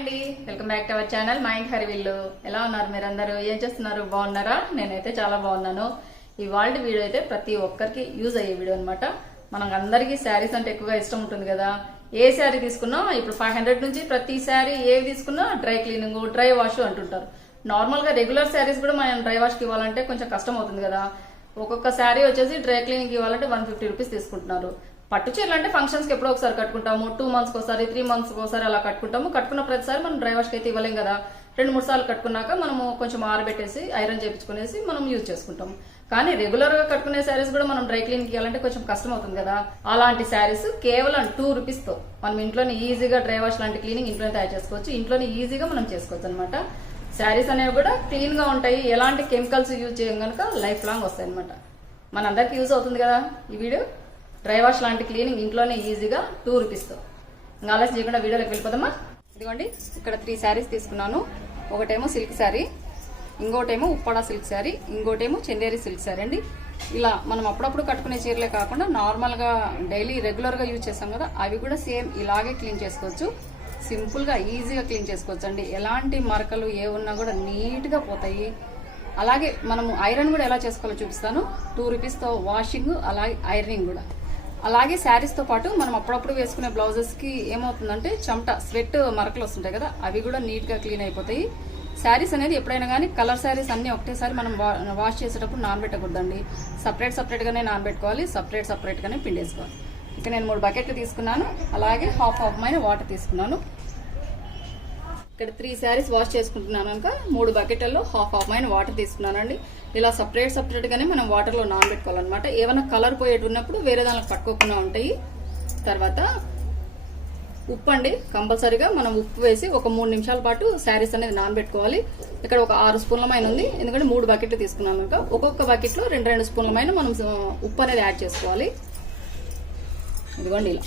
అండి, welcome back to our channel mind హరివిల్లు. ఎలా ఉన్నారు మీరందరూ? ఏం చేస్తున్నారు? బాగున్నారా? నేనైతే చాలా బాగున్నాను. ఇవాళ వీడియో అయితే ప్రతి ఒక్కరికి యూజ్ అయ్యే వీడియో అనమాట. మనకు అందరికీ శారీస్ అంటే ఎక్కువగా ఇష్టం ఉంటుంది కదా. ఏ శారీ తీసుకున్నా ఇప్పుడు 500 నుంచి ప్రతి శారీ ఏవి తీసుకున్నా డ్రై క్లీనింగ్, డ్రై వాష్ అంటుంటారు. నార్మల్ గా రెగ్యులర్ శారీస్ కూడా మనం డ్రై వాష్ కి ఇవ్వాలంటే కొంచెం కష్టం అవుతుంది కదా. ఒక్కొక్క శారీ వచ్చేసి డ్రై క్లీనింగ్ ఇవ్వాలంటే 150 రూపీస్ తీసుకుంటున్నారు. పట్టు చీరలు అంటే ఫంక్షన్స్ కి ఎప్పుడో ఒకసారి కట్టుకుంటాము, 2 మంత్స్ ఒకసారి, 3 మంత్స్ ఒకసారి అలా కట్టుకుంటాము. కట్టుకున్న ప్రతిసారి మనం డ్రై వాష్ కి అయితే ఇవ్వలేం కదా. 2-3 సార్లు కట్టుకున్నాక మనము కొంచెం ఆరబెట్టేసి ఐరన్ చేయించుకునేసి మనం యూజ్ చేసుకుంటాం. కానీ రెగ్యులర్ గా కట్టుకునే శారీస్ కూడా మనం డ్రై క్లీన్ ఇవ్వాలంటే కొంచెం కష్టం అవుతుంది కదా. అలాంటి శారీస్ కేవలం 2 రూపీస్ తో మనం ఇంట్లోనే ఈజీగా డ్రై వాష్ లాంటి క్లీనింగ్ ఇంట్లోనే తయారు చేసుకోవచ్చు. ఇంట్లోనే ఈజీగా మనం చేసుకోవచ్చు అనమాట. శారీస్ అనేవి కూడా క్లీన్ గా ఉంటాయి. ఎలాంటి కెమికల్స్ యూజ్ చేయం కనుక లైఫ్ లాంగ్ వస్తాయి అనమాట. మనందరికి యూజ్ అవుతుంది కదా ఈ వీడియో. డ్రై వాష్ లాంటి క్లీనింగ్ ఇంట్లోనే ఈజీగా 2 రూపీస్ తో. ఇంకా ఆలస్యం చేయకుండా వీడియోలోకి వెళ్ళిపోదామా. ఇదిగోండి, ఇక్కడ 3 శారీస్ తీసుకున్నాను. ఒకటేమో సిల్క్ శారీ, ఇంకోటేమో ఉప్పాడ సిల్క్ శారీ, ఇంకోటేమో చందేరి సిల్క్ శారీ అండి. ఇలా మనం అప్పుడప్పుడు కట్టుకునే చీరలే కాకుండా నార్మల్ గా డైలీ రెగ్యులర్ గా యూజ్ చేస్తాం కదా, అవి కూడా సేమ్ ఇలాగే క్లీన్ చేసుకోవచ్చు. సింపుల్ గా ఈజీగా క్లీన్ చేసుకోవచ్చు అండి. ఎలాంటి మరకలు ఏ ఉన్నా కూడా నీట్ గా పోతాయి. అలాగే మనము ఐరన్ కూడా ఎలా చేసుకోవాలో చూపిస్తాను. 2 రూపీస్ తో వాషింగ్, అలాగే ఐరనింగ్ కూడా. అలాగే శారీస్ తో పాటు మనం అప్పుడప్పుడు వేసుకునే బ్లౌజెస్ కి ఏమవుతుందంటే చెమట, స్వెట్ మరకలు వస్తుంటాయి కదా, అవి కూడా నీట్ గా క్లీన్ అయిపోతాయి. శారీస్ అనేది ఎప్పుడైనా కానీ కలర్ శారీస్ అన్ని ఒకటేసారి మనం వాష్ చేసేటప్పుడు నానబెట్టకూడదండి. సపరేట్ గానే నానబెట్టుకోవాలి, సపరేట్ గానే పిండేసుకోవాలి. ఇక నేను 3 బకెట్లు తీసుకున్నాను. అలాగే హాఫ్ వాటర్ తీసుకున్నాను. ఇక్కడ 3 శారీస్ వాష్ చేసుకుంటున్నాను కనుక 3 బకెట్లలో హాఫ్ వాటర్ తీసుకున్నానండి. ఇలా సపరేట్ గానే మనం వాటర్ లో నానబెట్టుకోవాలన్నమాట. ఏమైనా కలర్ పోయేటి ఉన్నప్పుడు వేరే దానికి పట్టుకోకుండా ఉంటాయి. తర్వాత ఉప్పు అండి, కంపల్సరీగా మనం ఉప్పు వేసి ఒక 3 నిమిషాల పాటు శారీస్ అనేది నానబెట్టుకోవాలి. ఇక్కడ ఒక 6 స్పూన్ల మైన ఉంది, ఎందుకంటే 3 బకెట్లు తీసుకున్నాను కనుక ఒక్కొక్క బకెట్ లో 2 స్పూన్ల మైన మనం ఉప్పు అనేది యాడ్ చేసుకోవాలి. ఇదిగోండి ఇలా.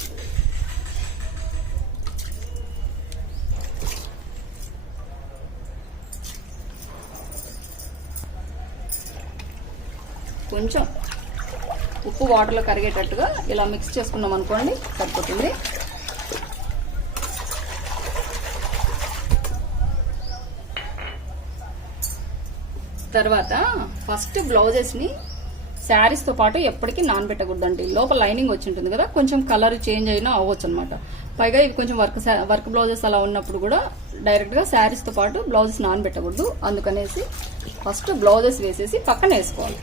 కొంచెం ఉప్పు వాటర్లో కరిగేటట్టుగా ఇలా మిక్స్ చేసుకున్నాం అనుకోండి, సరిపోతుంది. తర్వాత ఫస్ట్ బ్లౌజెస్ ని శారీస్ తో పాటు ఎప్పటికీ నానబెట్టకూడదండి. లోపల లైనింగ్ వచ్చి ఉంటుంది కదా, కొంచెం కలర్ చేంజ్ అయినా అవ్వచ్చు అనమాట. పైగా ఇది కొంచెం వర్క్ బ్లౌజెస్ అలా ఉన్నప్పుడు కూడా డైరెక్ట్ గా శారీస్ తో పాటు బ్లౌజెస్ నానబెట్టకూడదు. అందుకనేసి ఫస్ట్ బ్లౌజెస్ వేసేసి పక్కన వేసుకోవాలి.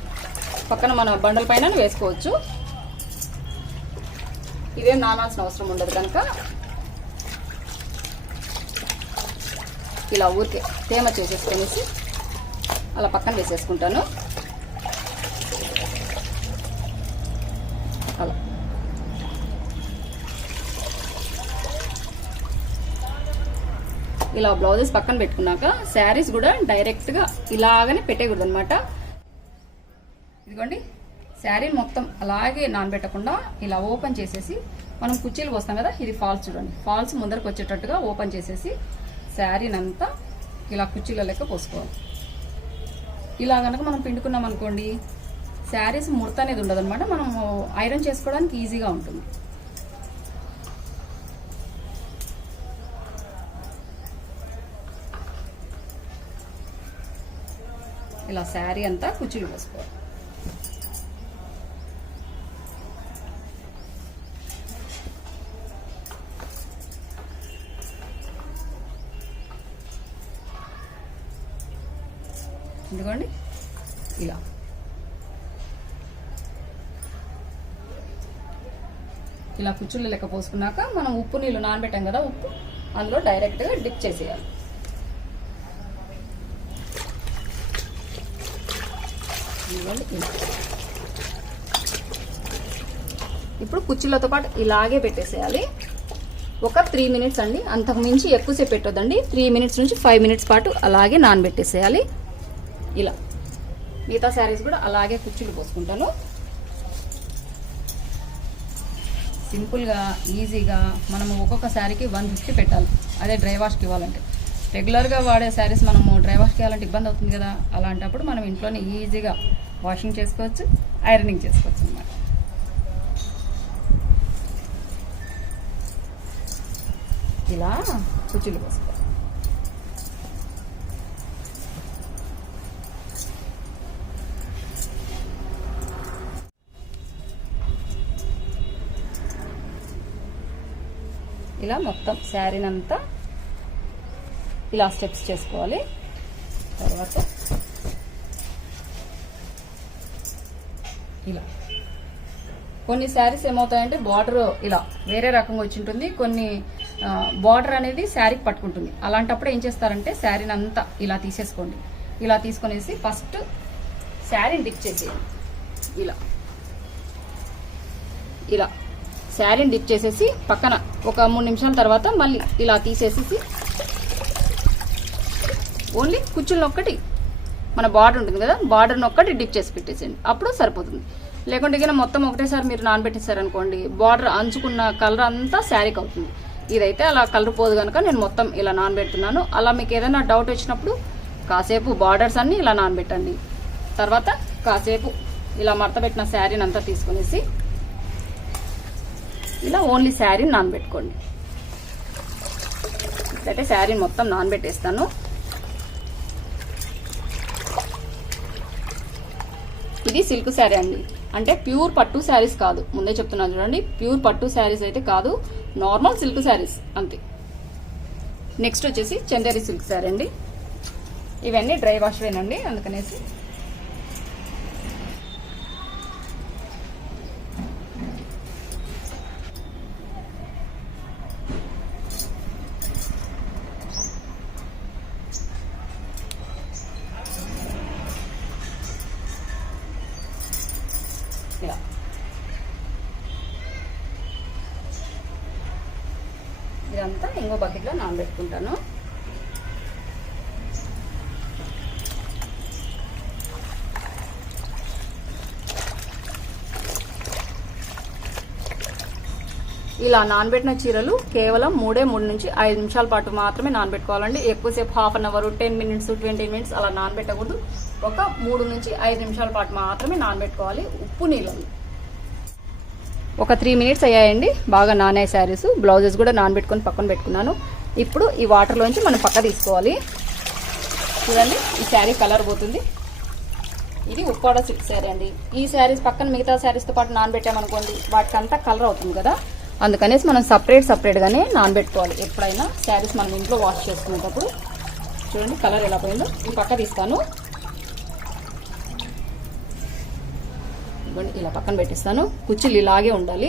పక్కన మన బండల పైన వేసుకోవచ్చు. ఇవేం నానాల్సిన అవసరం ఉండదు కనుక ఇలా ఊరికే తేమ చేసేసుకునేసి అలా పక్కన వేసేసుకుంటాను. అలా ఇలా బ్లౌజెస్ పక్కన పెట్టుకున్నాక శారీస్ కూడా డైరెక్ట్ గా ఇలాగనే పెట్టేయకూడదు అనమాట. ఇదిగోండి, శారీ మొత్తం అలాగే నానబెట్టకుండా ఇలా ఓపెన్ చేసేసి మనం కుర్చీలు పోస్తాం కదా, ఇది ఫాల్స్ చూడండి, ఫాల్స్ ముందరకు వచ్చేటట్టుగా ఓపెన్ చేసేసి శారీనంతా ఇలా కుర్చీల లెక్క పోసుకోవాలి. ఇలా కనుక మనం పిండుకున్నాం అనుకోండి, శారీస్ ముడత అనేది ఉండదు అనమాట. మనం ఐరన్ చేసుకోవడానికి ఈజీగా ఉంటుంది. ఇలా శారీ అంతా కుర్చీలు పోసుకోవాలి. ఎందుకండి ఇలా ఇలా కుచ్చుళ్ళు లెక్క పోసుకున్నాక మనం ఉప్పు నీళ్ళు నానబెట్టాం కదా, ఉప్పు అందులో డైరెక్ట్ గా డిప్ చేసేయాలి. ఇప్పుడు కుచ్చులతో పాటు ఇలాగే పెట్టేసేయాలి. ఒక 3 మినిట్స్ అండి, అంతకు మించి ఎక్కువసేపు పెట్టొద్దండి. 3 మినిట్స్ నుంచి 5 మినిట్స్ పాటు అలాగే నానబెట్టేసేయాలి. ఇలా మిగతా శారీస్ కూడా అలాగే కుచ్చులు పోసుకుంటాను. సింపుల్ గా ఈజీగా మనము ఒక్కొక్క శారీకి 150 పెట్టాలి. అదే డ్రై వాష్కి ఇవ్వాలంటే. రెగ్యులర్ గా వాడే శారీస్ మనము డ్రై వాష్కి ఇవ్వాలంటే ఇబ్బంది అవుతుంది కదా. అలాంటప్పుడు మనం ఇంట్లోనే ఈజీగా వాషింగ్ చేసుకోవచ్చు, ఐరనింగ్ చేసుకోవచ్చు అన్నమాట. ఇలా కుచ్చులు పోసుకోవాలి. ఇలా మొత్తం శారీని అంతా ఇలా స్టెప్స్ చేసుకోవాలి. తర్వాత ఇలా కొన్ని శారీస్ ఏమవుతాయంటే బార్డర్ ఇలా వేరే రకంగా వచ్చి ఉంటుంది, కొన్ని బార్డర్ అనేది శారీకి పట్టుకుంటుంది. అలాంటప్పుడు ఏం చేస్తారంటే శారీని అంతా ఇలా తీసేసుకోండి. ఇలా తీసుకునేసి ఫస్ట్ శారీని డిప్ చేసేయండి. ఇలా ఇలా శారీని డిప్ చేసేసి పక్కన ఒక 3 నిమిషాల తర్వాత మళ్ళీ ఇలా తీసేసేసి ఓన్లీ కుచ్చులను ఒక్కటి మన బార్డర్ ఉంటుంది కదా, బార్డర్ని ఒక్కటి డిప్ చేసి పెట్టేసేయండి. అప్పుడు సరిపోతుంది. లేకుంటే ఇక మొత్తం ఒకటేసారి మీరు నానబెట్టేసారనుకోండి, బార్డర్ అంచుకున్న కలర్ అంతా శారీకి అవుతుంది. ఇదైతే అలా కలర్ పోదు కనుక నేను మొత్తం ఇలా నానబెడుతున్నాను. అలా మీకు ఏదైనా డౌట్ వచ్చినప్పుడు కాసేపు బార్డర్స్ అన్ని ఇలా నానబెట్టండి. తర్వాత కాసేపు ఇలా మడతపెట్టిన శారీని అంతా తీసుకునేసి ఇలా ఓన్లీ శారీని నానబెట్టుకోండి. ఇట్లయితే శారీని మొత్తం నానబెట్టేస్తాను. ఇది సిల్క్ శారీ అండి, అంటే ప్యూర్ పట్టు శారీస్ కాదు. ముందే చెప్తున్నాను చూడండి, ప్యూర్ పట్టు శారీస్ అయితే కాదు, నార్మల్ సిల్క్ శారీస్ అంతే. నెక్స్ట్ వచ్చేసి చందేరి సిల్క్ శారీ అండి. ఇవన్నీ డ్రై వాష్ వేనండి, అందుకనేసి ఇలా ఇదంతా ఇంకో బకెట్లో నానబెట్టుకుంటాను. ఇలా నానబెట్టిన చీరలు కేవలం 3 నుంచి 5 నిమిషాల పాటు మాత్రమే నానబెట్టుకోవాలండి. ఎక్కువసేపు half an hour, 10 minutes, 20 minutes అలా నానబెట్టకూడదు. ఒక 3 నుంచి 5 నిమిషాల పాటు మాత్రమే నానబెట్టుకోవాలి ఉప్పు నీళ్ళని. ఒక 3 మినిట్స్ అయ్యాయండి, బాగా నానే శారీస్. బ్లౌజెస్ కూడా నానబెట్టుకొని పక్కన పెట్టుకున్నాను. ఇప్పుడు ఈ వాటర్లోంచి మనం పక్క తీసుకోవాలి. చూడండి, ఈ శారీ కలర్ పోతుంది. ఇది ఉప్పాడ సిల్క్ శారీ అండి. ఈ శారీస్ పక్కన మిగతా శారీస్తో పాటు నానబెట్టామనుకోండి, వాటికంతా కలర్ అవుతుంది కదా, అందుకనేసి మనం సపరేట్గానే నానబెట్టుకోవాలి. ఎప్పుడైనా శారీస్ మనం ఇంట్లో వాష్ చేసుకునేటప్పుడు. చూడండి కలర్ ఎలా పోయిందో. ఈ పక్క తీస్తాను, ఇలా పక్కన పెట్టిస్తాను. కుచ్చులు ఇలాగే ఉండాలి.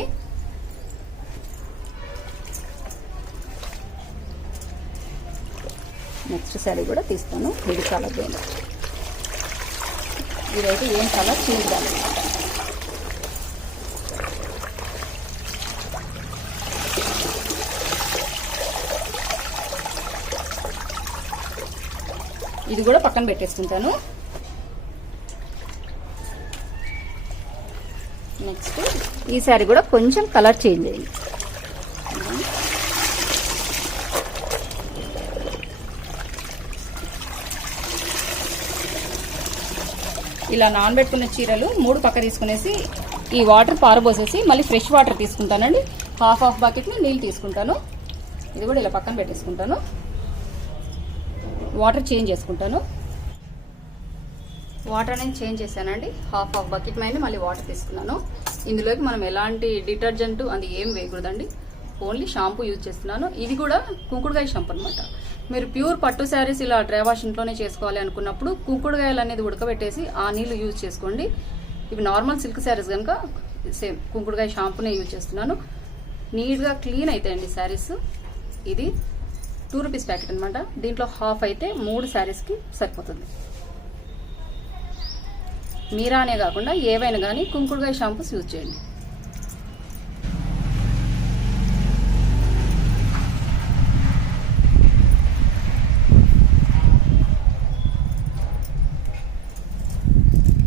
నెక్స్ట్ శారీ కూడా తీస్తాను. ఇది కలర్ పోయింది. ఇదైతే ఏం కలర్ చేంజ్ కాలేదు. ఇది కూడా పక్కన పెట్టేసుకుంటాను. నెక్స్ట్ ఈ శారీ కూడా కొంచెం కలర్ చేంజ్ అయింది. ఇలా నానబెట్టుకున్న చీరలు 3 పక్క తీసుకునేసి ఈ వాటర్ పారబోసేసి మళ్ళీ ఫ్రెష్ వాటర్ తీసుకుంటానండి. హాఫ్ బకెట్ని నీళ్ళు తీసుకుంటాను. ఇది కూడా ఇలా పక్కన పెట్టేసుకుంటాను. వాటర్ చేంజ్ చేసుకుంటాను. వాటర్ అనేది చేంజ్ చేశానండి. హాఫ్ బకెట్ మీద మళ్ళీ వాటర్ తీసుకున్నాను. ఇందులోకి మనం ఎలాంటి డిటర్జెంట్ అది ఏం వేయకూడదండి, ఓన్లీ షాంపూ యూజ్ చేస్తున్నాను. ఇది కూడా కుంకుడుకాయ షాంపూ అనమాట. మీరు ప్యూర్ పట్టు శారీస్ ఇలా డ్రై వాష్ ఇంట్లోనే చేసుకోవాలి అనుకున్నప్పుడు కుంకుడుకాయలు అనేది ఉడకబెట్టేసి ఆ నీళ్లు యూజ్ చేసుకోండి. ఇవి నార్మల్ సిల్క్ శారీస్ కనుక సేమ్ కుంకుడుకాయ షాంపూనే యూజ్ చేస్తున్నాను. నీట్గా క్లీన్ అవుతాయండి శారీస్. ఇది 2 రూపీస్ ప్యాకెట్ అనమాట. దీంట్లో హాఫ్ అయితే 3 శారీస్కి సరిపోతుంది. మీరానే కాకుండా ఏవైనా కానీ కుంకుడుకాయ షాంపూస్ యూజ్ చేయండి.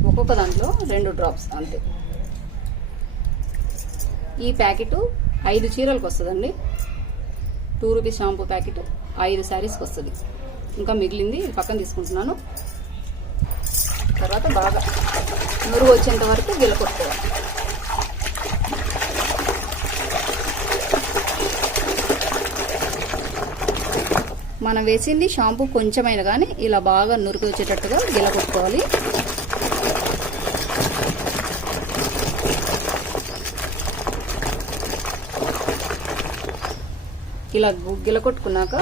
ఒక్కొక్క దాంట్లో 2 డ్రాప్స్ అంతే. ఈ ప్యాకెట్ 5 చీరలకు వస్తుందండి. 2 రూపీస్ షాంపూ ప్యాకెట్ 5 శారీస్కి వస్తుంది. ఇంకా మిగిలింది ఇది పక్కన తీసుకుంటున్నాను. తర్వాత బాగా నురుగు వచ్చేంత వరకు గిలకొట్టుకోవాలి. మనం వేసింది షాంపూ కొంచెమైనా కానీ ఇలా బాగా నురుగు వచ్చేటట్టుగా గిలకొట్టుకోవాలి. ఇలా గిలకొట్టుకున్నాక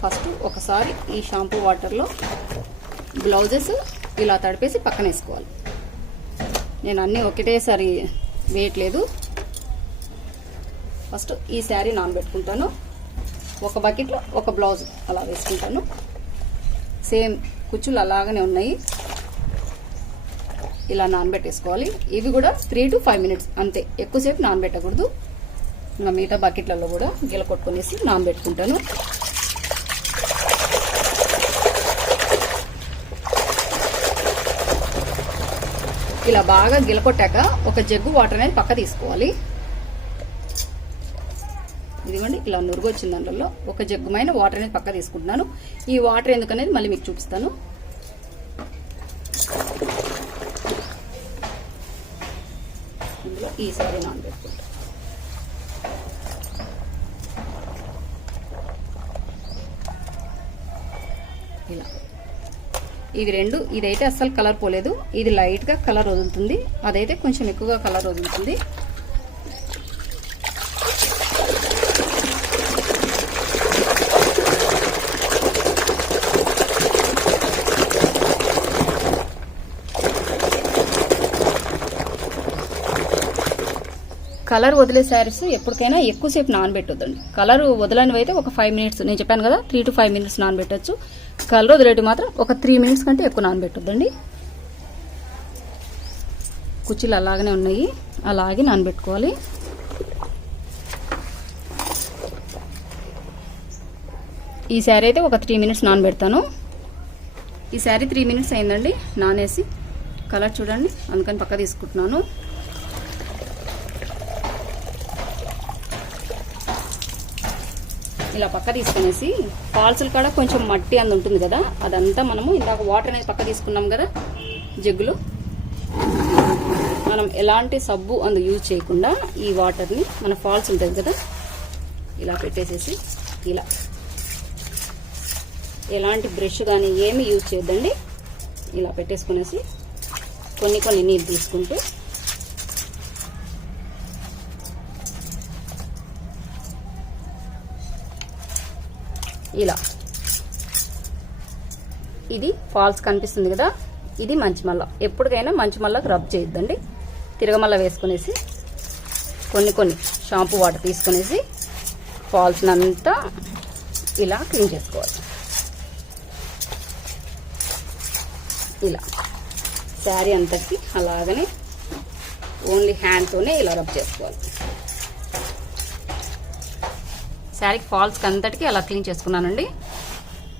ఫస్ట్ ఒకసారి ఈ షాంపూ వాటర్లో బ్లౌజెస్ ఇలా తడిపేసి పక్కన వేసుకోవాలి. నేను అన్నీ ఒకటేసారి వేయట్లేదు. ఫస్ట్ ఈ శారీ నానబెట్టుకుంటాను. ఒక బకెట్లో ఒక బ్లౌజ్ అలా వేసుకుంటాను. సేమ్ కుచ్చులు అలాగనే ఉన్నాయి. ఇలా నానబెట్టేసుకోవాలి. ఇవి కూడా 3 to 5 minutes అంతే, ఎక్కువసేపు నానబెట్టకూడదు. ఇంకా మిగతా బకెట్లలో కూడా గిల కొట్టుకునేసి నానబెట్టుకుంటాను. ఇలా బాగా గిలకొట్టాక ఒక జగ్గు వాటర్ అనేది పక్క తీసుకోవాలి. ఇదిగోండి ఇలా నురుగు వచ్చింది. దాంట్లో ఒక జగ్గుమైన వాటర్ అనేది పక్క తీసుకుంటున్నాను. ఈ వాటర్ ఎందుకనేది మళ్ళీ మీకు చూపిస్తాను. ఇందులో ఈసారి నానబెట్టుకుంటాను. ఇలా ఇవి రెండు, ఇదైతే అస్సలు కలర్ పోలేదు. ఇది లైట్గా కలర్ వదులుతుంది, అదైతే కొంచెం ఎక్కువగా కలర్ వదులుతుంది. కలర్ వదిలే శారీస్ ఎప్పటికైనా ఎక్కువసేపు నానబెట్టొద్దండి. కలర్ వదలనివి అయితే ఒక 5 minutes, నేను చెప్పాను కదా 3 to 5 minutes నానబెట్టచ్చు. కలర్ వదిలేటి మాత్రం ఒక 3 minutes కంటే ఎక్కువ నానబెట్టొద్దండి. కుర్చీలు అలాగనే ఉన్నాయి, అలాగే నానబెట్టుకోవాలి. ఈ శారీ అయితే ఒక 3 minutes నానబెడతాను. ఈ శారీ 3 minutes అయిందండి నానేసి. కలర్ చూడండి, అందుకని పక్క తీసుకుంటున్నాను. ఇలా పక్క తీసుకునేసి ఫాల్సులు కాడ కొంచెం మట్టి అందు ఉంటుంది కదా, అదంతా మనము ఇందాక వాటర్ అనేది పక్క తీసుకున్నాం కదా జగ్గులో, మనం ఎలాంటి సబ్బు అందు యూజ్ చేయకుండా ఈ వాటర్ని మన ఫాల్స్ ఉంటుంది కదా ఇలా పెట్టేసేసి, ఇలా ఎలాంటి బ్రష్ కానీ ఏమి యూజ్ చేయొద్దండి. ఇలా పెట్టేసుకునేసి కొన్ని కొన్ని నీళ్ళు తీసుకుంటూ ఇలా, ఇది ఫాల్స్ కనిపిస్తుంది కదా, ఇది మంచిమల్ల. ఎప్పటికైనా మంచిమల్లకు రబ్ చేయొద్దండి. తిరగమల్ల వేసుకునేసి కొన్ని కొన్ని షాంపూ వాటర్ తీసుకునేసి ఫాల్స్ అంతా ఇలా క్లీన్ చేసుకోవాలి. ఇలా శారీ అంతకి అలాగనే ఓన్లీ హ్యాండ్తోనే ఇలా రబ్ చేసుకోవాలి. శారీకి ఫాల్స్కి అంతటికి అలా క్లీన్ చేసుకున్నానండి.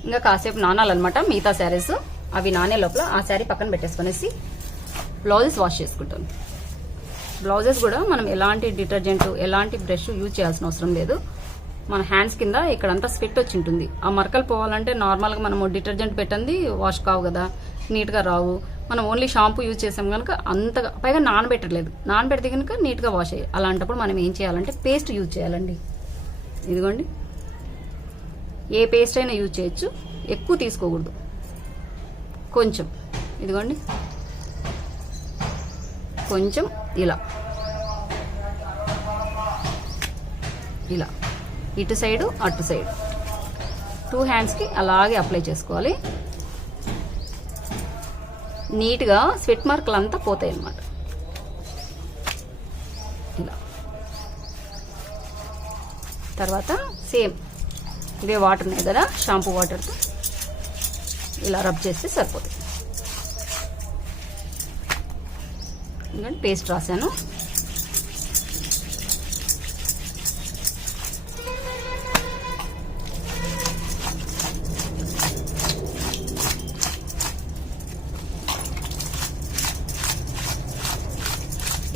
ఇంకా కాసేపు నానాలన్నమాట మిగతా శారీస్. అవి నానే లోపల ఆ శారీ పక్కన పెట్టేసుకునేసి బ్లౌజెస్ వాష్ చేసుకుంటాను. బ్లౌజెస్ కూడా మనం ఎలాంటి డిటర్జెంట్, ఎలాంటి బ్రష్ యూజ్ చేయాల్సిన అవసరం లేదు. మన హ్యాండ్స్ కింద ఇక్కడంతా స్వెట్ వచ్చి ఉంటుంది. ఆ మరకలు పోవాలంటే నార్మల్గా మనము డిటర్జెంట్ పెట్టండి వాష్ కావు కదా, నీట్గా రావు. మనం ఓన్లీ షాంపూ యూజ్ చేసాం కనుక అంతగా, పైగా నానబెట్టలేదు, నానబెడితే కనుక నీట్గా వాష్ అయ్యాయి. అలాంటప్పుడు మనం ఏం చేయాలంటే పేస్ట్ యూజ్ చేయాలండి. ఇదిగోండి, ఏ పేస్ట్ అయినా యూజ్ చేయొచ్చు, ఎక్కువ తీసుకోకూడదు, కొంచెం. ఇదిగోండి కొంచెం ఇలా ఇలా ఇటు సైడు అటు సైడ్ 2 హ్యాండ్స్కి అలాగే అప్లై చేసుకోవాలి. నీట్గా స్వెట్ మార్కులు అంతా పోతాయి అన్నమాట. ఇలా తర్వాత సేమ్ ఇవే వాటర్ ఉన్నాయి కదా షాంపూ వాటర్తో ఇలా రబ్ చేస్తే సరిపోతుంది. ఎందుకంటే పేస్ట్ రాశాను.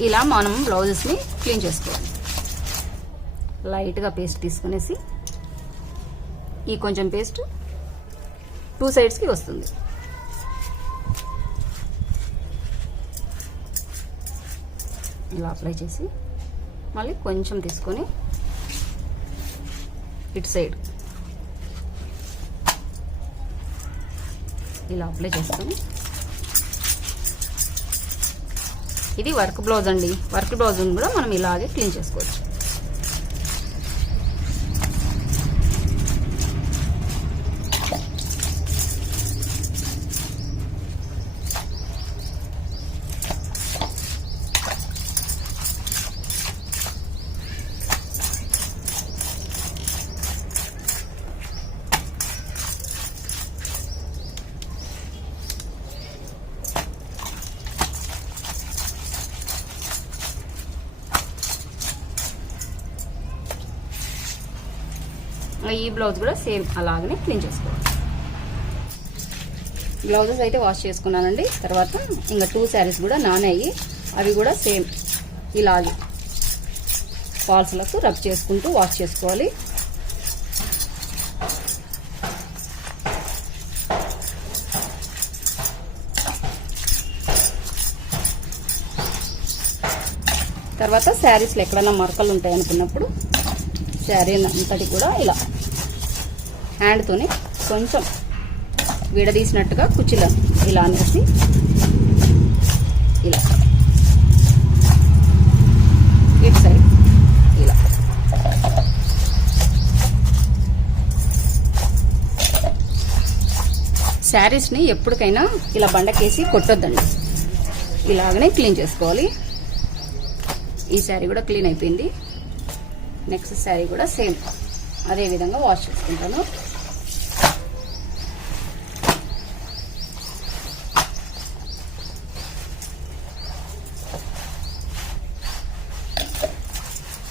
ఇలా మనం బ్లౌజెస్ని క్లీన్ చేసుకోవాలి. లైట్గా పేస్ట్ తీసుకునేసి, ఈ కొంచెం పేస్ట్ 2 సైడ్స్కి వస్తుంది. ఇలా అప్లై చేసి మళ్ళీ కొంచెం తీసుకొని ఇటు సైడ్ ఇలా అప్లై చేసుకొని, ఇది వర్క్ బ్లౌజ్ అండి. వర్క్ బ్లౌజ్ కూడా మనం ఇలాగే క్లీన్ చేసుకోవచ్చు. ఇంకా ఈ బ్లౌజ్ కూడా సేమ్ అలాగనే క్లీన్ చేసుకోవాలి. బ్లౌజెస్ అయితే వాష్ చేసుకున్నానండి. తర్వాత ఇంకా 2 శారీస్ కూడా నానాయి, అవి కూడా సేమ్ ఇలాగే ఫాల్స్లకు రబ్ చేసుకుంటూ వాష్ చేసుకోవాలి. తర్వాత శారీస్లో ఎక్కడైనా మరకలు ఉంటాయి అనుకున్నప్పుడు శారీ అంతటి కూడా ఇలా హ్యాండ్తోనే కొంచెం విడదీసినట్టుగా కుచ్చిలా ఇలా అనేసి ఇలా ఇటు సైడ్ ఇలా శారీస్ని ఎప్పటికైనా ఇలా బండకేసి కొట్టొద్దండి, ఇలాగనే క్లీన్ చేసుకోవాలి. ఈ శారీ కూడా క్లీన్ అయిపోయింది. నెక్స్ట్ శారీ కూడా సేమ్ అదే విధంగా వాష్ చేసుకుంటాను.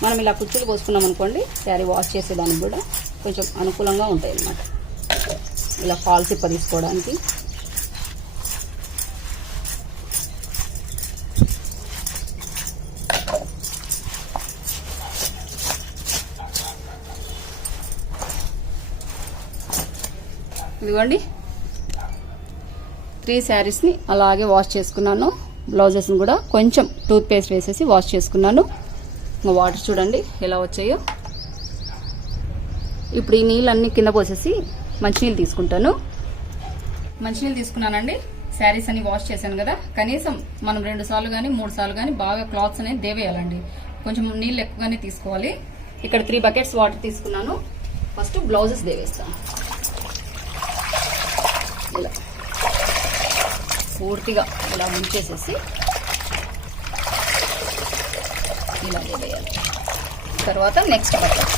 మనం ఇలా కుచ్చులు పోసుకున్నాం అనుకోండి, శారీ వాష్ చేసేదానికి కూడా కొంచెం అనుకూలంగా ఉంటాయి అన్నమాట. ఇలా ఫాల్స్ ఇప్ప తీసుకోవడానికి. ఇదిగోండి 3 శారీస్ని అలాగే వాష్ చేసుకున్నాను. బ్లౌజెస్ని కూడా కొంచెం టూత్ పేస్ట్ వేసేసి వాష్ చేసుకున్నాను. ఇంకా వాటర్ చూడండి ఎలా వచ్చాయో. ఇప్పుడు ఈ నీళ్ళన్నీ కింద పోసేసి మంచినీళ్ళు తీసుకుంటాను. మంచినీళ్ళు తీసుకున్నానండి. శారీస్ అన్ని వాష్ చేశాను కదా, కనీసం మనం 2 సార్లు కానీ 3 సార్లు కానీ బాగా క్లాత్స్ అనేది దేవేయాలండి. కొంచెం నీళ్ళు ఎక్కువగానే తీసుకోవాలి. ఇక్కడ 3 బకెట్స్ వాటర్ తీసుకున్నాను. ఫస్ట్ బ్లౌజెస్ దేవేస్తాను. ఇలా పూర్తిగా ఇలా ముంచేసేసి ఇలా వేయాలి. తర్వాత నెక్స్ట్ బకెట్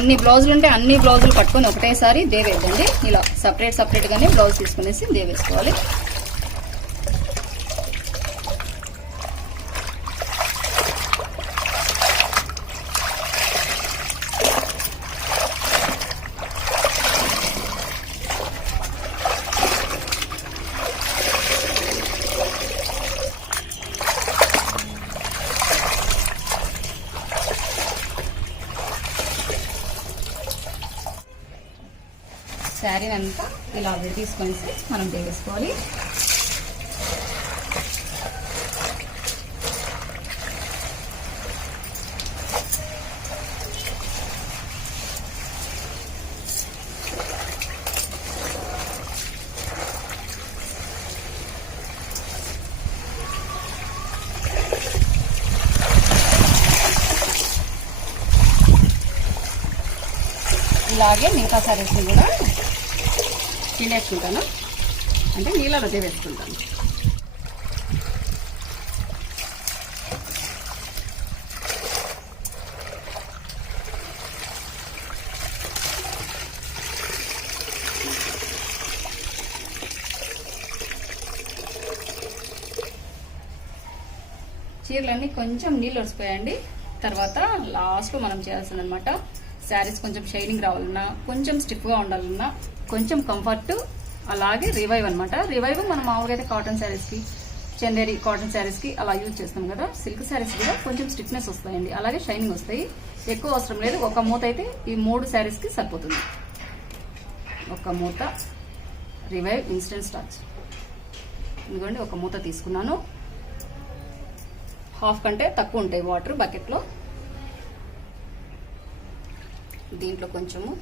ఎన్ని బ్లౌజులు ఉంటే అన్ని బ్లౌజులు పట్టుకొని ఒకటేసారి దేవేద్దండి. ఇలా సపరేట్గానే బ్లౌజ్ తీసుకునేసి దేవేసుకోవాలి. శారీని అంతా ఇలా తీసుకొని మనం దేవేసుకోవాలి. ఇలాగే మిగతా శారీస్ని కూడా వేసుకుంటాను, అంటే నీళ్ళలో వేసుకుంటాను. చీరలన్నీ కొంచెం నీళ్ళు వడిసిపోయాయండి. తర్వాత లాస్ట్లో మనం చేయాల్సిందనమాట, శారీస్ కొంచెం షైనింగ్ రావాలన్నా, కొంచెం స్టిఫ్గా ఉండాలన్నా, కొంచెం కంఫర్ట్, అలాగే రివైవ్ అనమాట. రివైవ్ మనం మామూలుగా అయితే కాటన్ శారీస్కి, చందేరి కాటన్ శారీస్కి అలా యూజ్ చేస్తాం కదా. సిల్క్ శారీస్ కూడా కొంచెం స్టిఫ్నెస్ వస్తాయండి, అలాగే షైనింగ్ వస్తాయి. ఎక్కువ అవసరం లేదు, ఒక మూత అయితే ఈ 3 శారీస్కి సరిపోతుంది. ఒక మూత రివైవ్ ఇన్స్టెంట్ స్టార్చ్, ఎందుకంటే ఒక మూత తీసుకున్నాను. హాఫ్ కంటే తక్కువ ఉంటాయి వాటర్ బకెట్లో. దీంట్లో కొంచెము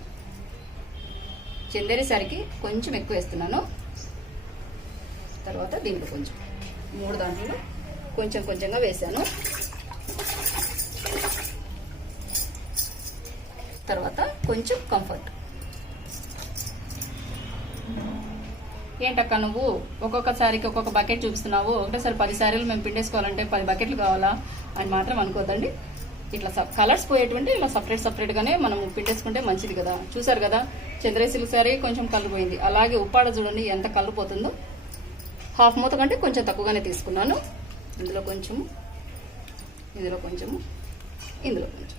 చందేరి శారీకి కొంచెం ఎక్కువ వేస్తున్నాను. తర్వాత దీంట్లో కొంచెం 3 దాంట్లో కొంచెం కొంచెంగా వేసాను. తర్వాత కొంచెం కంఫర్ట్. ఏంటక్క నువ్వు ఒక్కొక్క శారీకి ఒక్కొక్క బకెట్ చూపిస్తున్నావు, ఒకటేసారి 10 శారీలు మేము పిండేసుకోవాలంటే 10 బకెట్లు కావాలా అని మాత్రం అనుకోద్దండి. ఇట్లా కలర్స్ పోయేటువంటి ఇలా సపరేట్గానే మనం పిండేసుకుంటే మంచిది కదా. చూసారు కదా, చంద్రయ్య సిల్క్ శారీ కొంచెం కలర్ పోయింది, అలాగే ఉప్పాడ చూడండి ఎంత కలర్ పోతుందో. హాఫ్ మూత కంటే కొంచెం తక్కువగానే తీసుకున్నాను. ఇందులో కొంచెం ఇందులో కొంచెము, ఇందులో కొంచెం.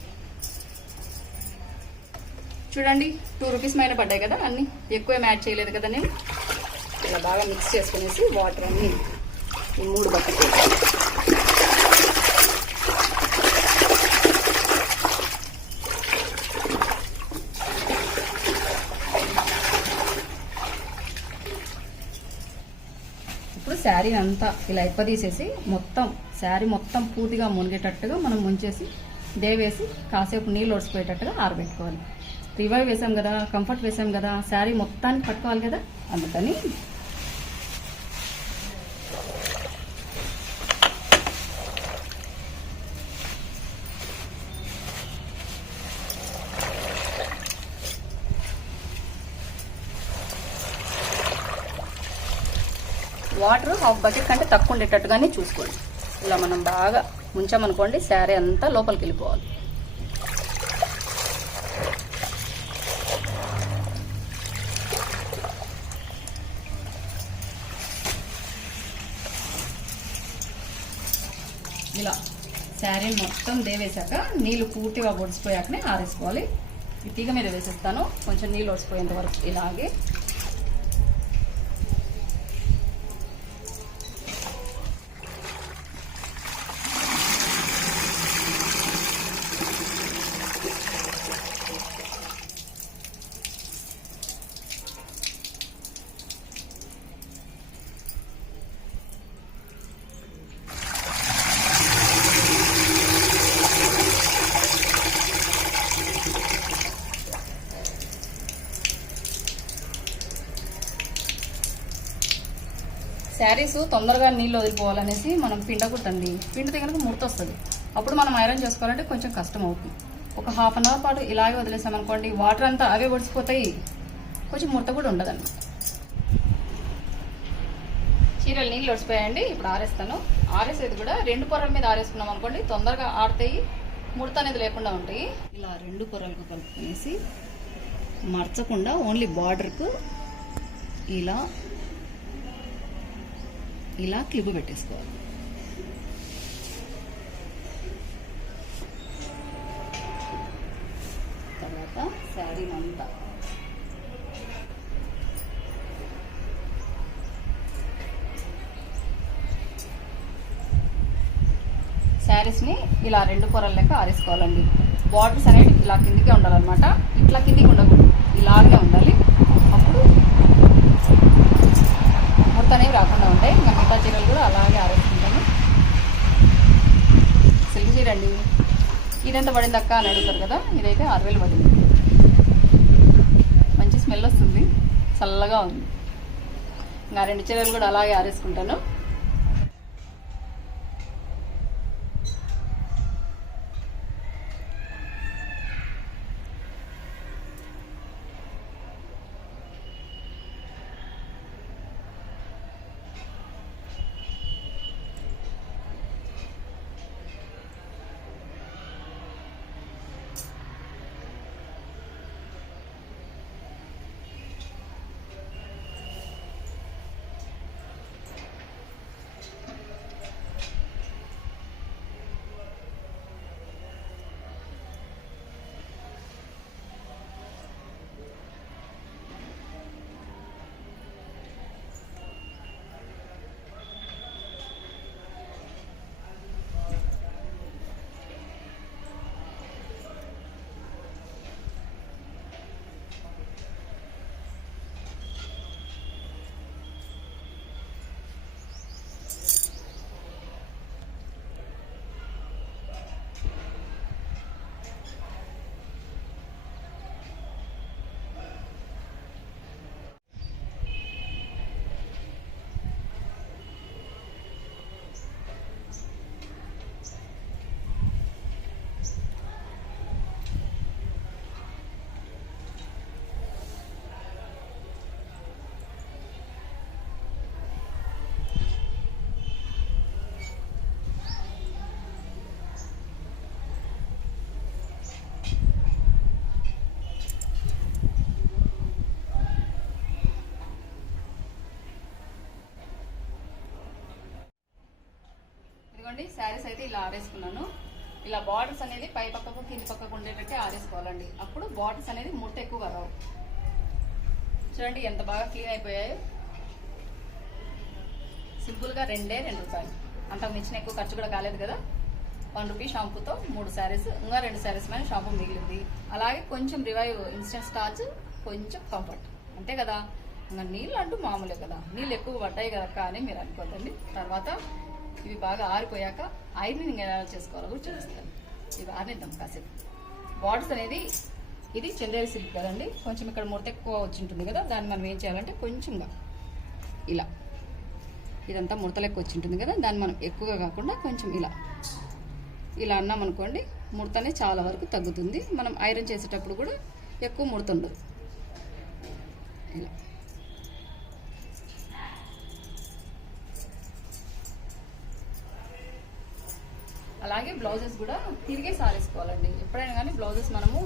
చూడండి 2 రూపీస్ పైన పడ్డాయి కదా, అన్నీ ఎక్కువ యాడ్ చేయలేదు కదా నేను. ఇలా బాగా మిక్స్ చేసుకునేసి వాటర్ అన్నీ ఈ 3 బకెట్లు. ఇప్పుడు శారీ అంతా ఇలా తీసేసి మొత్తం శారీ మొత్తం పూర్తిగా మునిగేటట్టుగా మనం ముంచేసి వేసి కాసేపు నీళ్ళు ఒడిసిపోయేటట్టుగా ఆరబెట్టుకోవాలి. రివైవ్ వేసాం కదా, కంఫర్ట్ వేసాం కదా, శారీ మొత్తానికి పట్టుకోవాలి కదా, అందుకని వాటర్ 1/2 బకెట్ కంటే తక్కువ ఉండేటట్టుగానే చూసుకోండి. ఇలా మనం బాగా ముంచామనుకోండి శారీ అంతా లోపలికి వెళ్ళిపోవాలి. ఇలా శారీ మొత్తం దేవేశాక నీళ్ళు పూర్తిగా ఒడిసిపోయాకనే ఆరేసుకోవాలి. ఈ తీగ మీద వేసేస్తాను, కొంచెం నీళ్ళు ఒడిసిపోయేంత వరకు ఇలాగే. శారీస్ తొందరగా నీళ్ళు వదిలిపోవాలనేసి మనం పిండకూడదండి. పిండితే కనుక ముడత వస్తుంది. అప్పుడు మనం ఐరన్ చేసుకోవాలంటే కొంచెం కష్టం అవుతుంది. ఒక 1/2 అవర్ పాటు ఇలాగే వదిలేసామనుకోండి, వాటర్ అంతా అవే ఒడిసిపోతాయి, కొంచెం ముడత కూడా ఉండదండి. చీరలు నీళ్ళు ఒడిసిపోయాయండి. ఇప్పుడు ఆరేస్తాను. ఆరేసేది కూడా 2 పొరల మీద ఆరేసుకున్నాం అనుకోండి, తొందరగా ఆరుతాయి, ముడత అనేది లేకుండా ఉంటాయి. ఇలా 2 పొరలకు కలుపుకునేసి మర్చకుండా ఓన్లీ బార్డర్కు ఇలా క్లిప్ పెట్టేసుకోవాలి. తర్వాత శారీ అంతా శారీస్ని ఇలా 2 పొరల లెక్క ఆరేసుకోవాలండి. బార్డర్స్ అనేవి ఇలా కిందికే ఉండాలన్నమాట. ఇట్లా కిందికి ఉండకూడదు, ఇలాగే ఉండాలి. అప్పుడు ముడత అనేవి రాకుండా ఉంటాయి. ఇంకా మిగతా చీరలు కూడా అలాగే ఆరేసుకుంటాను. సిల్క్ చీర అండి. ఇదెంత పడింది అక్క అని అడుగుతారు కదా, ఇదైతే 6000 పడింది. మంచి స్మెల్ వస్తుంది, చల్లగా ఉంది. ఇంకా 2 చీరలు కూడా అలాగే ఆరేసుకుంటాను. శారీస్ అయితే ఇలా ఆరేసుకున్నాను. ఇలా బార్డర్స్ అనేది పై పక్కకు కింది పక్కకు ఉండేటట్టే ఆరేసుకోవాలండి. అప్పుడు బార్డర్స్ అనేది ముడత ఎక్కువగా రావు. చూడండి ఎంత బాగా క్లీన్ అయిపోయాయో. సింపుల్గా 2 రూపాయలు, అంతకు మించిన ఎక్కువ ఖర్చు కూడా కాలేదు కదా. 1 రూపీ షాంపూతో 3 శారీస్, ఇంకా 2 శారీస్ మీద షాంపూ మిగిలింది. అలాగే కొంచెం రివైవ్ ఇన్స్టెంట్ స్టార్చ్, కొంచెం కంఫర్ట్, అంతే కదా. ఇంకా నీళ్ళు అంటూ మామూలే కదా, నీళ్ళు ఎక్కువ పడ్డాయి కదా కానీ మీరు అనుకోదండి. తర్వాత ఇవి బాగా ఆరిపోయాక ఐరనింగ్ ఎలా చేసుకోవాలో కూడా చూపిస్తాను. ఇవి ఆరిద్దాం కాసేపు. బార్డర్స్ అనేది ఇది చందేరి సిల్క్ కదండి, కొంచెం ఇక్కడ ముడత ఎక్కువ వచ్చి ఉంటుంది కదా, దాన్ని మనం ఏం చేయాలంటే కొంచెంగా ఇలా, ఇదంతా ముడత లెక్క వచ్చి ఉంటుంది కదా, దాన్ని మనం ఎక్కువగా కాకుండా కొంచెం ఇలా అన్నాం అనుకోండి, ముడతనే చాలా వరకు తగ్గుతుంది. మనం ఐరన్ చేసేటప్పుడు కూడా ఎక్కువ ముడత ఉండదు. ఇలా అలాగే బ్లౌజెస్ కూడా తిరిగేసి ఆరేసుకోవాలండి. ఎప్పుడైనా కానీ బ్లౌజెస్ మనము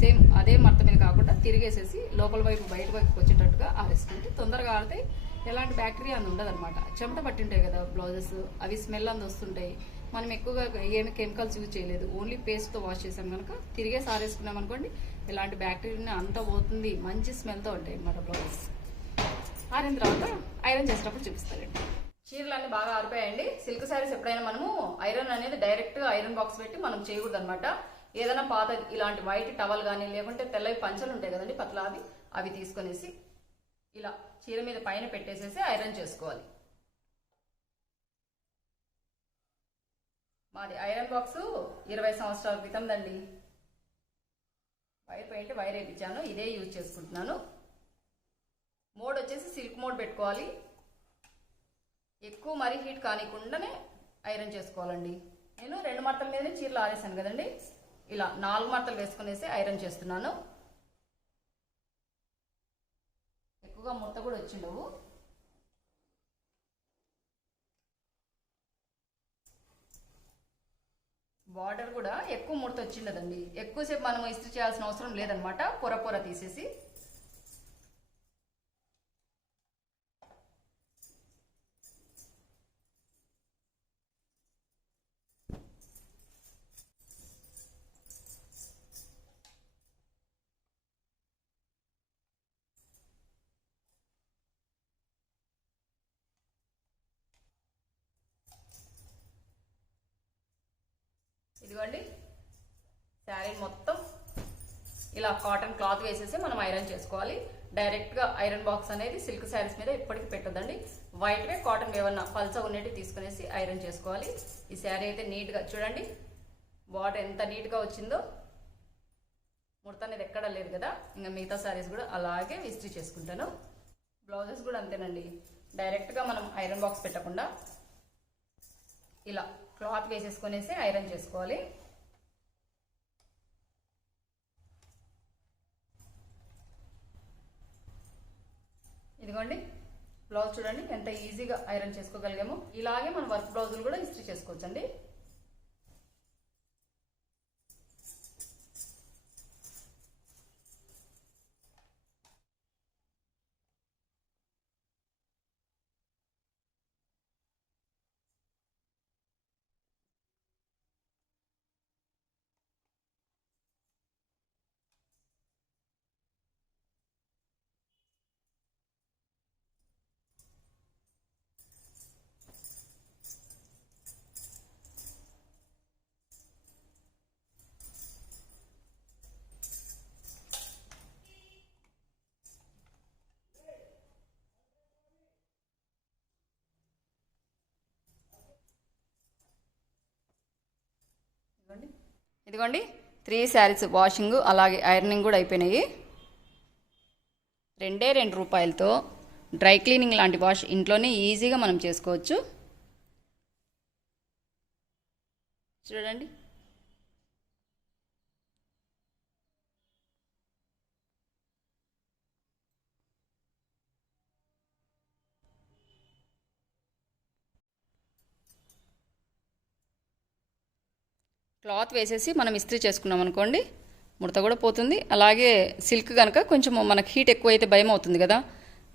సేమ్ అదే మడత మీద కాకుండా తిరిగేసేసి లోపల వైపు బయట వైపుకి వచ్చేటట్టుగా ఆరేసుకుంటే తొందరగా ఆడితే ఎలాంటి బ్యాక్టీరియా అని ఉండదు అనమాట. చెమట పట్టింటాయి కదా బ్లౌజెస్, అవి స్మెల్ అందు వస్తుంటాయి. మనం ఎక్కువగా ఏమి కెమికల్స్ యూజ్ చేయలేదు, ఓన్లీ పేస్ట్తో వాష్ చేసాం కనుక తిరిగేసి ఆరేసుకున్నాం అనుకోండి, ఎలాంటి బ్యాక్టీరియా అంతా పోతుంది, మంచి స్మెల్తో ఉంటాయి అనమాట బ్లౌజెస్. ఆరిన తర్వాత ఐరన్ చేసేటప్పుడు చూపిస్తారండి. చీరలు అన్నీ బాగా ఆరిపోయాయండి. సిల్క్ శారీస్ ఎప్పుడైనా మనము ఐరన్ అనేది డైరెక్ట్ ఐరన్ బాక్స్ పెట్టి మనం చేయకూడదు అనమాట. ఏదైనా పాత ఇలాంటి వైట్ టవల్ కానీ లేకుంటే తెల్లవి పంచలు ఉంటాయి కదండి పతలావి, అవి తీసుకొనేసి ఇలా చీర మీద పైన పెట్టేసేసి ఐరన్ చేసుకోవాలి. మాది ఐరన్ బాక్స్ 20 సంవత్సరాల క్రితం దండి. వైర్ పెయింట్ వైర్ వేయించాను, ఇదే యూజ్ చేసుకుంటున్నాను. మోడ్ వచ్చేసి సిల్క్ మోడ్ పెట్టుకోవాలి. ఎక్కువ మరీ హీట్ కానికుండానే ఐరన్ చేసుకోవాలండి. నేను 2 మడతల మీదనే చీరలు ఆరేసాను కదండి, ఇలా 4 మడతలు వేసుకునేసి ఐరన్ చేస్తున్నాను. ఎక్కువగా ముడత కూడా వచ్చిండవు. బార్డర్ కూడా ఎక్కువ ముడత వచ్చిండదండి. ఎక్కువసేపు మనం ఇస్త్రీ చేయాల్సిన అవసరం లేదనమాట. పొర పొర తీసేసి ఇదిగోండి శారీ మొత్తం ఇలా కాటన్ క్లాత్ వేసేసి మనం ఐరన్ చేసుకోవాలి. డైరెక్ట్గా ఐరన్ బాక్స్ అనేది సిల్క్ శారీస్ మీద ఇప్పటికి పెట్టొద్దండి. వైట్గా కాటన్ ఏమన్నా పల్చగా ఉన్నట్టు తీసుకునేసి ఐరన్ చేసుకోవాలి. ఈ శారీ అయితే నీట్గా చూడండి, బార్డర్ ఎంత నీట్గా వచ్చిందో, ముడత అనేది ఎక్కడా లేదు కదా. ఇంకా మిగతా శారీస్ కూడా అలాగే ఇస్త్రీ చేసుకుంటాను. బ్లౌజెస్ కూడా అంతేనండి, డైరెక్ట్గా మనం ఐరన్ బాక్స్ పెట్టకుండా ఇలా క్లాత్ వేసేసుకునేసి ఐరన్ చేసుకోవాలి. ఇదిగోండి బ్లౌజ్ చూడండి ఎంత ఈజీగా ఐరన్ చేసుకోగలిగాము. ఇలాగే మనం వర్క్ బ్లౌజులు కూడా ఇస్త్రీ చేసుకోవచ్చండి. ఇదిగోండి 3 శారీస్ వాషింగ్ అలాగే ఐరనింగ్ కూడా అయిపోయినాయి. 2 రూపాయలతో డ్రై క్లీనింగ్ లాంటి వాష్ ఇంట్లోనే ఈజీగా మనం చేసుకోవచ్చు. చూడండి క్లాత్ వేసేసి మనం ఇస్త్రీ చేసుకున్నాం అనుకోండి, ముడత కూడా పోతుంది. అలాగే సిల్క్ కనుక కొంచెం మనకు హీట్ ఎక్కువైతే భయం అవుతుంది కదా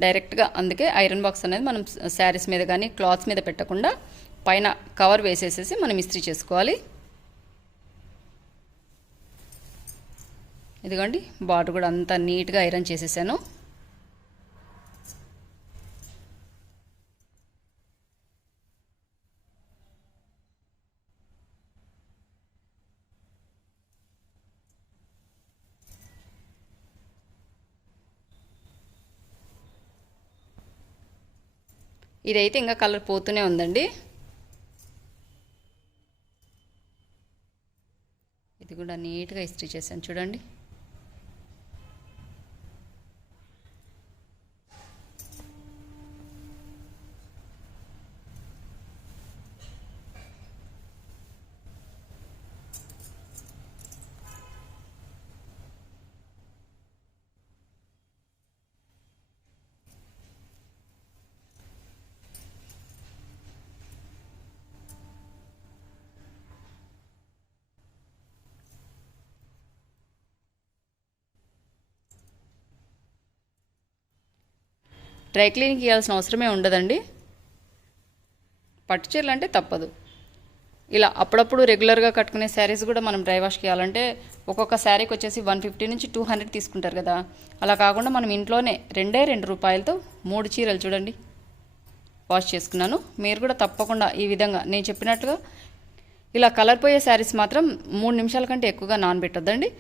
డైరెక్ట్గా. అందుకే ఐరన్ బాక్స్ అనేది మనం శారీస్ మీద కానీ క్లాత్స్ మీద పెట్టకుండా పైన కవర్ వేసేసేసి మనం ఇస్త్రీ చేసుకోవాలి. ఇదిగోండి బార్డర్ కూడా అంతా నీట్గా ఐరన్ చేసేసాను. ఇదైతే ఇంకా కలర్ పోతూనే ఉందండి. ఇది కూడా నీట్గా ఇస్త్రీ చేశాను చూడండి. డ్రై క్లీనింగ్ చేయాల్సిన అవసరమే ఉండదండి. పట్టు చీరలు అంటే తప్పదు. ఇలా అప్పుడప్పుడు రెగ్యులర్గా కట్టుకునే శారీస్ కూడా మనం డ్రై వాష్ చేయాలంటే ఒక్కొక్క శారీకి వచ్చేసి 150 నుంచి 200 తీసుకుంటారు కదా. అలా కాకుండా మనం ఇంట్లోనే 2 రూపాయలతో 3 చీరలు చూడండి వాష్ చేసుకున్నాను. మీరు కూడా తప్పకుండా ఈ విధంగా నేను చెప్పినట్టుగా ఇలా కలర్ పోయే శారీస్ మాత్రం 3 నిమిషాల కంటే ఎక్కువగా నానబెట్టొద్దండి.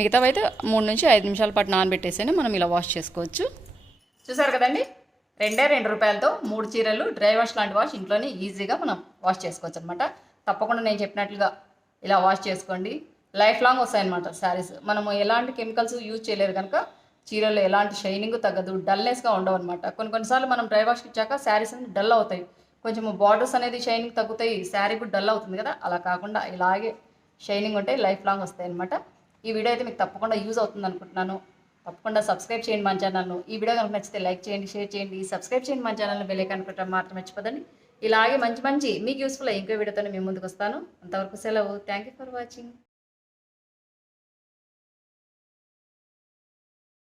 మిగతావైతే 3 నుంచి 5 నిమిషాల పాటు నానబెట్టేసేనే మనం ఇలా వాష్ చేసుకోవచ్చు. చూసారు కదండి, 2 రూపాయలతో 3 చీరలు డ్రై వాష్ లాంటి వాష్ ఇంట్లోనే ఈజీగా మనం వాష్ చేసుకోవచ్చు అనమాట. తప్పకుండా నేను చెప్పినట్లుగా ఇలా వాష్ చేసుకోండి. లైఫ్ లాంగ్ వస్తాయన్నమాట శారీస్. మనము ఎలాంటి కెమికల్స్ యూజ్ చేయలేరు కనుక చీరల్లో ఎలాంటి షైనింగ్ తగ్గదు, డల్నెస్గా ఉండవు అనమాట. కొన్నిసార్లు మనం డ్రై వాష్కి ఇచ్చాక శారీస్ అనేది డల్ అవుతాయి, కొంచెం బార్డర్స్ అనేది షైనింగ్ తగ్గుతాయి, శారీ కూడా డల్ అవుతుంది కదా. అలా కాకుండా ఇలాగే షైనింగ్ ఉంటే లైఫ్ లాంగ్ వస్తాయి అనమాట. ఈ వీడియో అయితే మీకు తప్పకుండా యూజ్ అవుతుంది అనుకుంటున్నాను. తప్పకుండా సబ్స్క్రైబ్ చేయండి మన ఛానల్ను. ఈ వీడియో కనుక నచ్చితే లైక్ చేయండి, షేర్ చేయండి, సబ్స్క్రైబ్ చేయండి మన ఛానల్ని. బెల్ ఐకాన్ కొట్టడం మాత్రం మర్చిపోదండి. ఇలాగే మంచి మీకు యూస్ఫుల్ ఇంకో వీడియోతో మేము ముందుకు వస్తాను. అంతవరకు సెలవు. Thank you for watching.